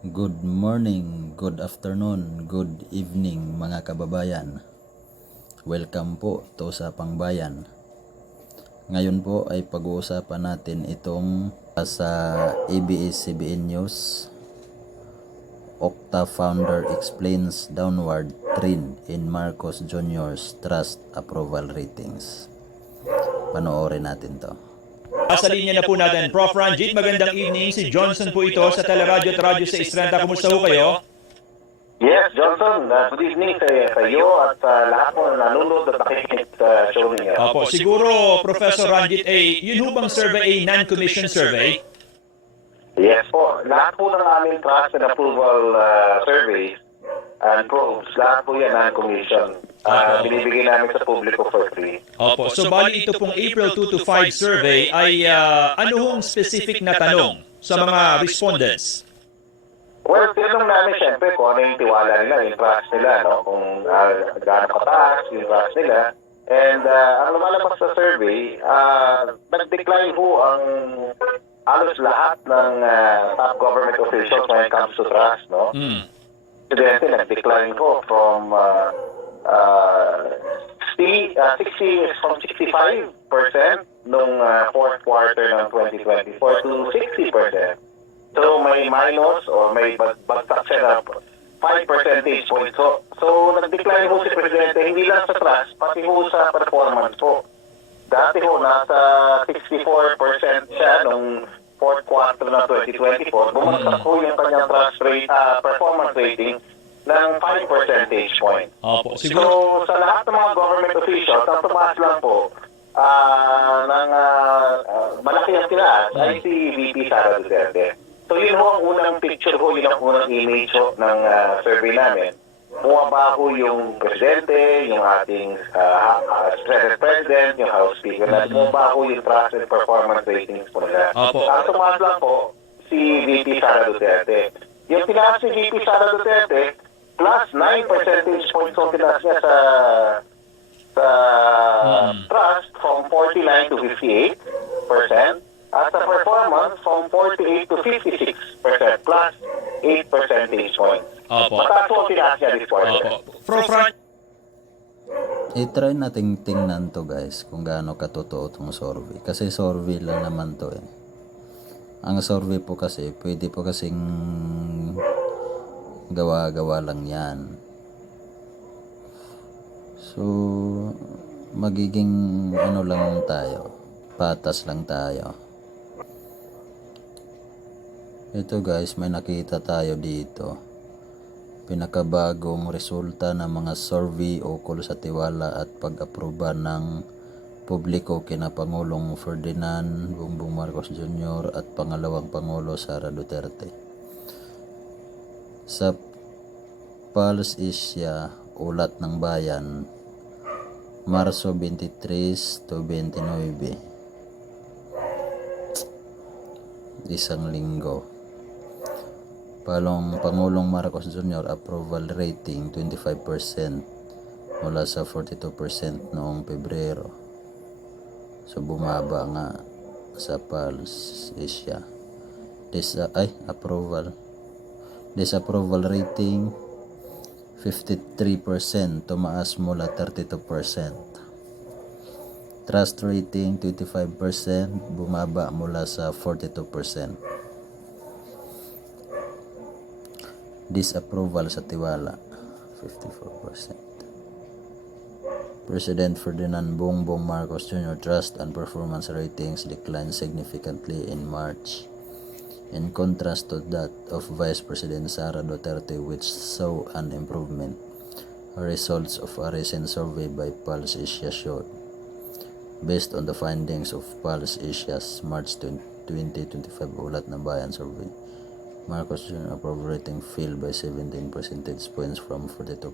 Good morning, good afternoon, good evening mga kababayan. Welcome po to Usapang Bayan. Ngayon po ay pag-uusapan natin itong sa ABS-CBN News. Okta founder explains downward trend in Marcos Jr.'s trust approval ratings. Panoorin natin to. Sa linya na po natin, Prof. Ranjit, magandang evening. Si Johnson po ito sa Teleradyo at Radyo sa Istrenta. Kumusta po kayo? Yes, Johnson. Good evening sa iyo at lahat mo na nanonood at nakikinig sa show niyo. Opo, siguro, Professor Ranjit, yun ho bang survey ay non-commission survey? Yes po. Lahat po ng aming trust and approval surveys and probes, lahat po yan non-commission. Binibigay namin sa publiko for free. Opo, so bali ito pong April 2 to 5 survey ay ano hong specific na tanong sa mga respondents? Well, tinanong namin siyempre kung ano yung tiwala nila, yung trust nila, no? Kung gaano kataas yung trust nila. And ang lumalabas sa survey, nag-decline po ang halos lahat ng top government officials when it comes to trust, no? Presidente nag-decline po from 65% nung fourth quarter ng 2024 to 60%. So may minus or may bagtak siya na 5 percentage points. So nag-decline po si Presidente hindi lang sa trust, pati po sa performance po. Dati po nasa 64% siya nung fourth quarter ng 2024. Bumagsak po yung kanyang trust rate, performance rating ng 5 percentage points. Opo, So siguro. sa lahat ng mga government officials, ang tumaas lang po ng malaki ang tinaas ay si VP Sara Duterte. So yun ho ang unang picture ho, yun ang unang image ho ng survey namin. Bumaba ho yung presidente, yung ating Senate President, yung House Speaker, na bumaba ho yung trust and performance ratings po nila. Opo. Ang tumaas lang po si VP Sara Duterte. Yung tinaas si VP Sara Duterte, plus 9 percentage points ang tinaas niya sa trust from 49 to 58%. At sa performance, from 48 to 56%, plus 8 percentage points. Opo. Mataas po tinaas niya this quarter. Opo. Prof. Ranjit, I-try nating tingnan to guys kung gaano katotoo itong survey. Kasi survey lang naman to eh. Ang survey po kasi, pwede po kasing gawa-gawa lang yan. So, magiging ano lang tayo. Patas lang tayo. Ito guys, may nakita tayo dito. Pinakabagong resulta ng mga survey ukol sa tiwala at pag-aproba ng publiko kina Pangulong Ferdinand Bongbong Marcos Jr. at pangalawang Pangulo Sara Duterte. Sa Pulse Asia, Ulat ng Bayan, Marso 23 to 29. Isang linggo. Pangulong Marcos Jr. approval rating 25% mula sa 42% noong Pebrero. So bumaba nga sa Pulse Asia. Disapproval rating 53%, tumaas mula 32%. Trust rating 25%, bumaba mula sa 42%. Disapproval sa tiwala 54%. President Ferdinand Bongbong Marcos Jr. trust and performance ratings declined significantly in March, in contrast to that of Vice President Sara Duterte, which saw an improvement. Results of a recent survey by Pulse Asia showed, based on the findings of Pulse Asia's March 2025 Ulat ng Bayan survey, Marcos Jr. approval rating fell by 17 percentage points from 42%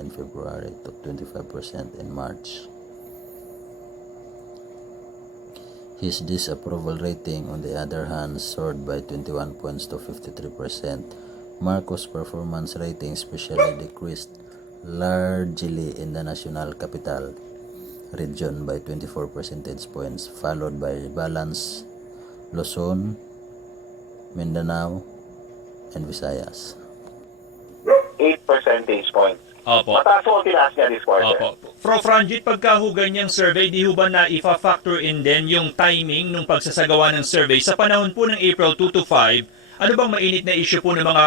in February to 25% in March. His disapproval rating, on the other hand, soared by 21 points to 53%. Marcos' performance rating especially decreased largely in the National Capital Region by 24 percentage points, followed by Balance, Luzon, Mindanao, and Visayas. 8 percentage points. Opo. Mataas po ang tinaas niya this quarter. Opo. Prof. Ranjit, pagka ho ganyang survey, di ho ba na ifa-factor in din yung timing ng pagsasagawa ng survey? Sa panahon po ng April 2 to 5, ano bang mainit na issue po ng mga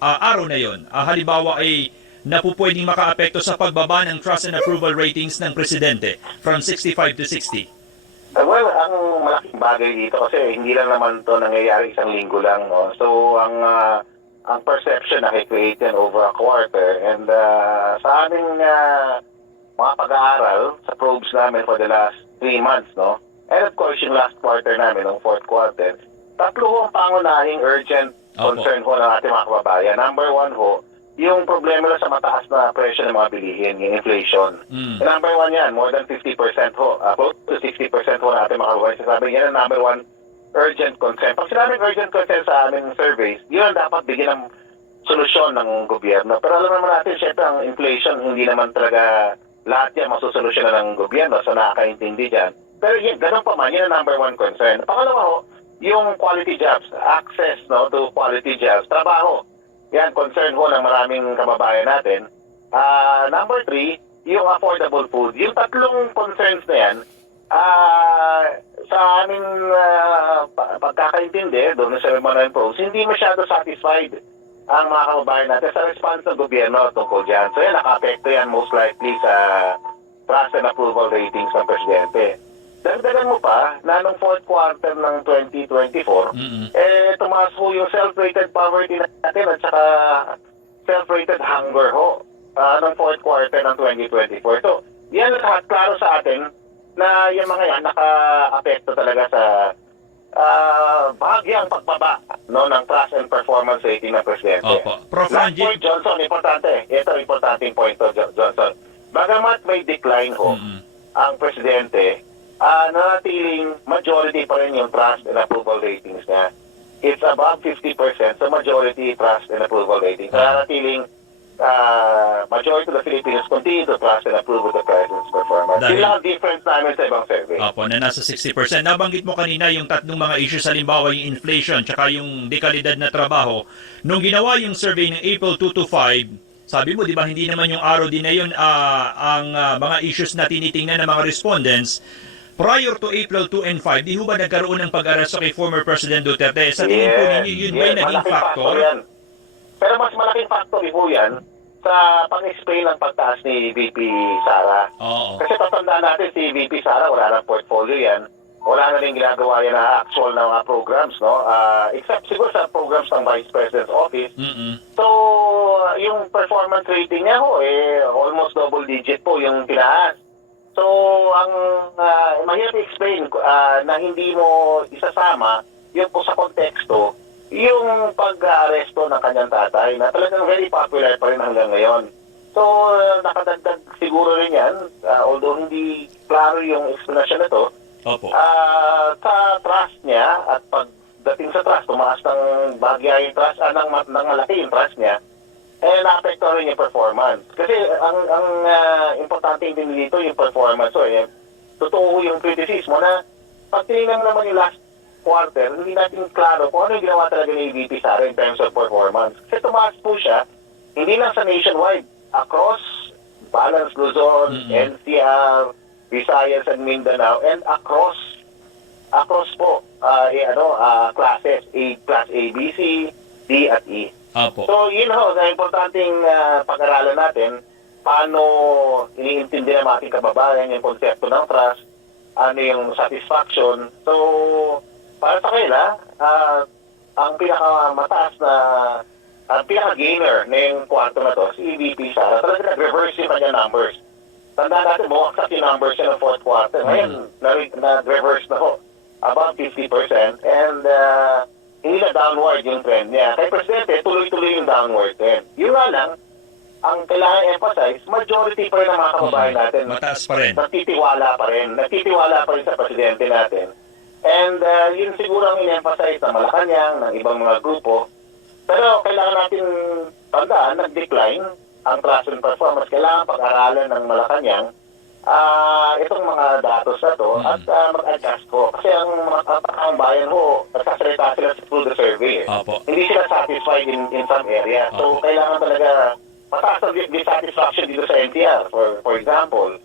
araw na yon? Halimbawa ay na po pwedeng makaapekto sa pagbaba ng trust and approval ratings ng Presidente from 65 to 60? Well, ang malaking bagay dito kasi hindi lang naman ito nangyayari isang linggo lang. No? So, ang perception nakikreate yan over a quarter. And sa aming mga pag-aaral sa probes namin for the last 3 months, no? And of course, yung last quarter namin, yung fourth quarter, tatlo ho ang pangunahing urgent concern ho ng ating mga kababayan. Number 1 ho, yung problema na sa mataas na presyo ng mga bilihin, yung inflation. Number 1 yan, more than 50% ho, close to 60% ho na ating mga kababayan. Sasabi, yan ang number 1 urgent concern. Pag sinabing urgent concern sa aming surveys, yun ang dapat bigyan ng solusyon ng gobyerno. Pero alam naman natin, syempre ang inflation, hindi naman talaga lahat yan masusolusyon ng gobyerno, so nakakaintindi dyan. Pero yun, ganun pa man, yun ang number 1 concern. Pangalawa ho, yung quality jobs, access no to quality jobs, trabaho. Yan, concern ho ng maraming kababayan natin. Number 3, yung affordable food. Yung tatlong concerns na yan, sa aming pagkakaintindi, doon sa Remanan Pros, hindi masyado satisfied ang mga kababayan natin sa response ng gobyerno tungkol dyan. So yan, naka-apekto yan most likely sa trust and approval ratings ng Presidente. Dagdagan mo pa na nung fourth quarter ng 2024, tumaas po yung self-rated poverty natin at saka self-rated hunger ho nung fourth quarter ng 2024. So, yan lahat klaro sa atin na yung mga yan naka-apekto talaga sa bahagyang pagbaba no, ng trust and performance rating ng Presidente. Opo. Prof. Last Ranjit. point, Johnson, importante. Ito, importanteng point to, Johnson. Bagamat may decline ho ang Presidente, nanatiling majority pa rin yung trust and approval ratings niya. It's above 50%, so majority trust and approval ratings. Nanatiling majority of the Filipinos continue to trust and approve of the President's performance. Dahil- Sila ang difference namin sa ibang survey. Opo, na nasa 60%. Nabanggit mo kanina yung tatlong mga issues, halimbawa yung inflation, tsaka yung dekalidad na trabaho. Nung ginawa yung survey ng April 2 to 5, sabi mo, di ba, hindi naman yung araw din na yun ang mga issues na tinitingnan ng mga respondents. Prior to April 2 and 5, di ho ba nagkaroon ng pag-aresto kay former President Duterte? Sa tingin po ninyo, yun ba yung naging malaking factor? yan. Pero mas malaking factor po yan sa pang-explain ng pagtaas ni VP Sara. Oo. Kasi tatandaan natin si VP Sara, wala nang portfolio yan. Wala na rin ginagawa yan na actual na mga programs, no? Except siguro sa programs ng Vice President's Office. So, yung performance rating niya ho, almost double digit po yung tinaas. So, ang mahirap i-explain na hindi mo isasama yun po sa konteksto, yung pag-aresto ng kanyang tatay na talagang very popular pa rin hanggang ngayon. So, nakadagdag siguro rin yan, although hindi klaro yung explanation na to, Opo. sa trust niya at pagdating sa trust, tumaas ng bagya yung trust, ng malaki yung trust niya, na-apekto rin yung performance. Kasi ang importante din dito yung performance. So, totoo yung criticismo na pag tinignan naman yung last quarter, hindi natin klaro kung ano yung ginawa talaga ni VP Sara in terms of performance. Kasi tumaas po siya, hindi lang sa nationwide, across Balance Luzon, NCR, Visayas and Mindanao, and across po classes, class A, B, C, D at E. Opo. So, yun ho, na importanteng pag-aralan natin, paano iniintindi ng ating kababayan yung konsepto ng trust, ano yung satisfaction. So, para sa kanila, ang pinakamataas na, ang pinaka-gainer na yung kwarto na to, si VP Sara, talaga nag-reverse yung kanya numbers. Tandaan natin, bumagsak yung numbers niya ng fourth quarter. Ngayon, nag-reverse na ho, about 50%, and hindi na downward yung trend niya. Kay Presidente, tuloy-tuloy yung downward trend. Yun nga lang, ang kailangan emphasize, majority pa rin ng mga kababayan natin. Mataas pa rin. Nagtitiwala pa rin sa Presidente natin. And yun siguro ang in-emphasize ng Malacanang, ng ibang mga grupo. Pero kailangan natin tandaan, nag-decline ang trust and performance. Kailangan pag-aralan ng Malacanang itong mga datos na to at mag-adjust ko. Kasi ang bayan ho, nagsasalita sila through the survey. Opo. Hindi sila satisfied in some area. So, kailangan talaga mataas ang dissatisfaction dito sa NTR, for example.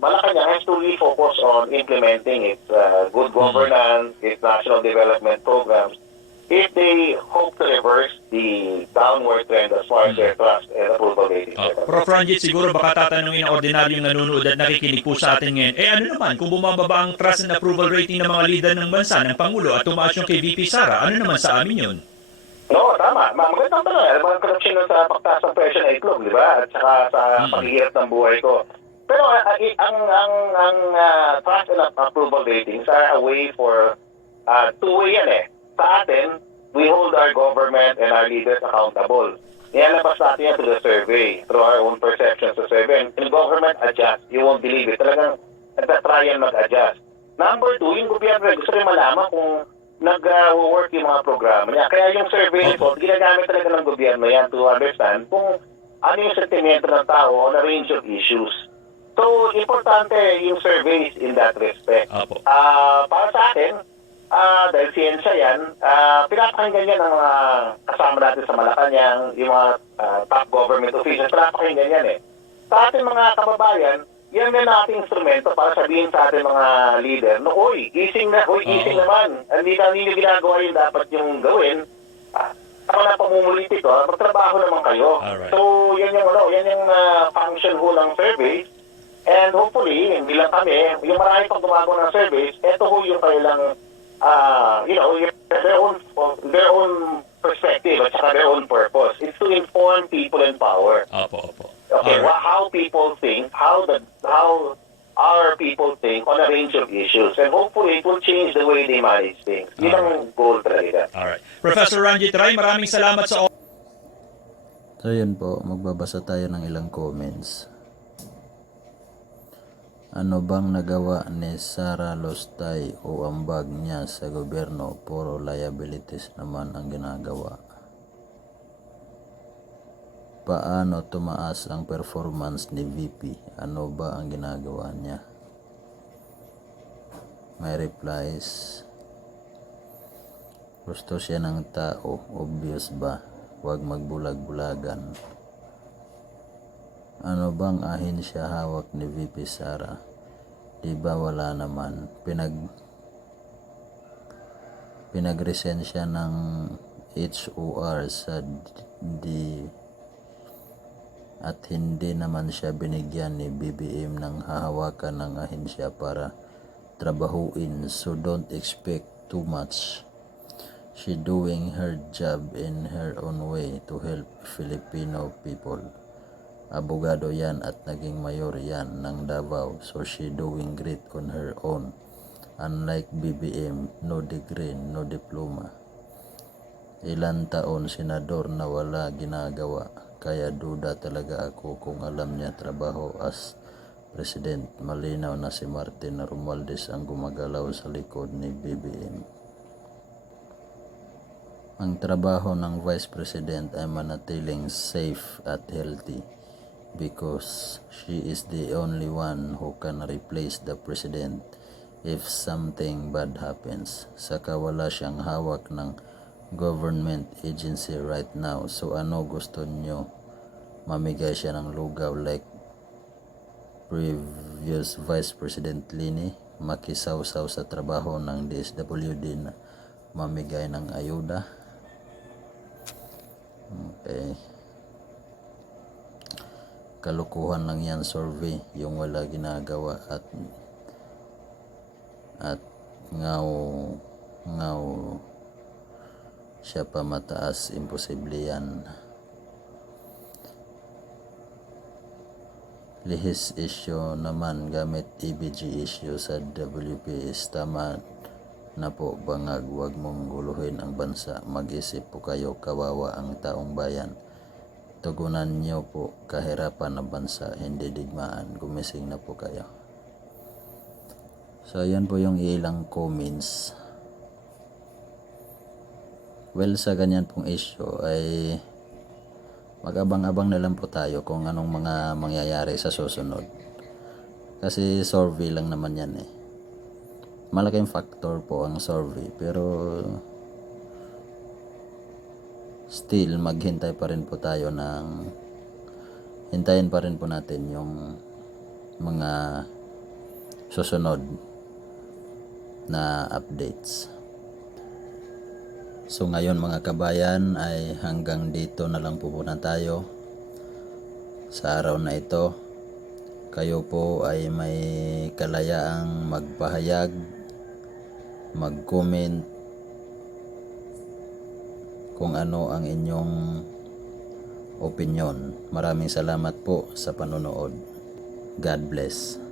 Malacanang has to really focus on implementing its good governance, its national development programs, if they hope to reverse the downward trend as far as their trust and approval rating. Prof. Ranjit, siguro baka tatanungin ng ordinaryong nanonood at nakikinig po sa atin ngayon, ano naman kung bumababa ang trust and approval rating ng mga leader ng bansa, ng Pangulo, at tumaas yung kay VP Sara, ano naman sa amin yun? No, tama. Magandang tanong. Ano ba ang corruption sa pagtaas ng presyo ng itlog, di ba? At saka sa paghihirap ng buhay ko. Pero ang trust and approval ratings are a way for two-way yan eh. Sa atin, we hold our government and our leaders accountable. Nilalabas natin yan through the survey, through our own perceptions sa survey. And government adjust, you won't believe it. Talagang nagtatry yan mag-adjust. Number two, yung gobyerno gusto rin malaman kung nag-work yung mga programa niya. Kaya yung survey report, ginagamit talaga ng gobyerno yan to understand kung ano yung sentimento ng tao on a range of issues. So, importante yung surveys in that respect. Para sa atin, dahil siyensya yan, pinapakinggan yan ng mga kasama natin sa Malacanang, yung mga top government officials, pinapakinggan yan eh. Sa ating mga kababayan, yan yan nating instrumento para sabihin sa ating mga leader, no, oy, gising naman. Hindi na ninyo ginagawa yung dapat yung gawin. Ako na pamumulitik, magtrabaho naman kayo. Alright. So, yan yung function ho ng surveys. And hopefully, hindi lang kami, yung marami pang gumagawa ng surveys, ito ho yung kailang, their own perspective at saka their own purpose. It's to inform people in power. Opo. Okay, Alright. how people think, how our people think on a range of issues. And hopefully, it will change the way they manage things. Yun ang goal talaga. Alright. Professor Ranjit Ray, maraming salamat sa So yun po, magbabasa tayo ng ilang comments. Ano bang nagawa ni Sara Lostay o ambag niya sa gobyerno? Puro liabilities naman ang ginagawa. Paano tumaas ang performance ni VP? Ano ba ang ginagawa niya? May replies. Gusto siya ng tao. Obvious ba? Huwag magbulag-bulagan. Ano bang ahensya hawak ni VP Sara? Diba wala naman. Pinag-resign siya ng HOR sa at hindi naman siya binigyan ni BBM ng hahawakan ng ahensya para trabahuin, so don't expect too much. She doing her job in her own way to help Filipino people. Abogado yan at naging mayor yan ng Davao, so she doing great on her own. Unlike BBM, no degree, no diploma. Ilan taon senador na wala ginagawa, kaya duda talaga ako kung alam niya trabaho as president. Malinaw na si Martin Romualdez ang gumagalaw sa likod ni BBM. Ang trabaho ng Vice President ay manatiling safe at healthy because she is the only one who can replace the President if something bad happens. Saka wala siyang hawak ng government agency right now. So ano gusto nyo? Mamigay siya ng lugaw like previous Vice President Lini? Makisawsaw sa trabaho ng DSWD na mamigay ng ayuda? Okay. Kalukuhan lang yan, survey, yung wala ginagawa at ngaw siya pa mataas, imposible yan. Lihis issue naman gamit EBG issue sa WPS. Tama na po, bangag, wag mong guluhin ang bansa. Mag-isip po kayo, kawawa ang taong bayan. Tugunan niyo po kahirapan ng bansa, hindi digmaan. Gumising na po kayo. So ayan po yung ilang comments. Well, sa ganyan pong issue ay mag-abang-abang na lang po tayo kung anong mga mangyayari sa susunod. Kasi survey lang naman yan eh. Malaking factor po ang survey, pero still maghintay pa rin po tayo hintayin pa rin po natin yung mga susunod na updates. So ngayon mga kabayan ay hanggang dito na lang po muna tayo sa araw na ito. Kayo po ay may kalayaang magpahayag, mag-comment kung ano ang inyong opinion. Maraming salamat po sa panonood. God bless.